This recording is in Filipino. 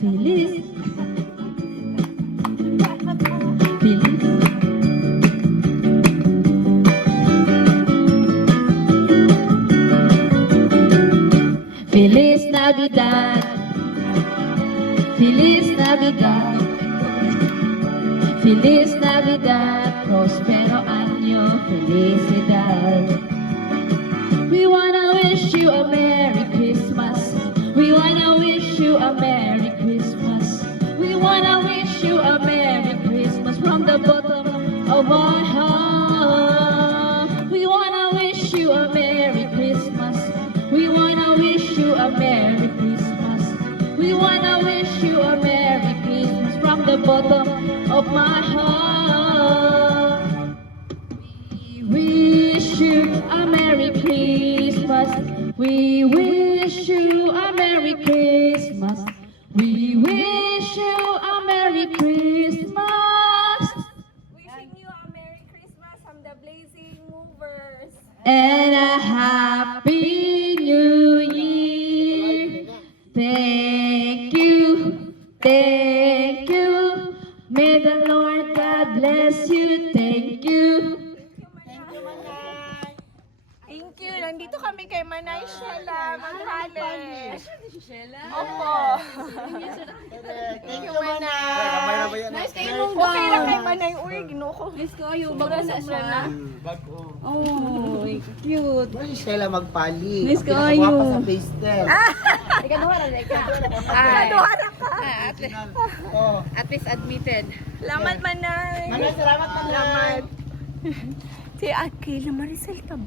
Feliz. Feliz. Feliz Navidad. Feliz Navidad. Feliz Navidad. Prospero año. Felicidad. We wanna wish you a Merry Christmas. We wanna wish you a Merry Christmas. We wanna wish you a Merry Christmas from the bottom of our heart. We wanna wish you a Merry Christmas. We wanna wish you a Merry Christmas. We wanna wish you a Merry Christmas from the bottom of my heart. We wish you a Merry Christmas. We wish you a Merry Christmas. We wish you a Merry Christmas. Wishing you a Merry Christmas from the Blazing Movers. And a Happy New Year. Thank you, thank you. May the Lord God bless you. Thank you. Thank you. Nandito kami kay Manay Sheila Gonzales. Opo. Thank you, Manay. Nice kayo mong Okay lang kay Manay. Uy, ginuko. Nice kayo. Baga na siya na. Bago. Oh, cute. Mali Sheila magpali. Miss ko Pinakawa ayo. pa sa pastel. Ikaw duha na ka. Kaduhara ka. Oh. At least admitted. Salamat, Manay. Manay, salamat, Manay. Salamat. Si Akil na Maricel ka ba?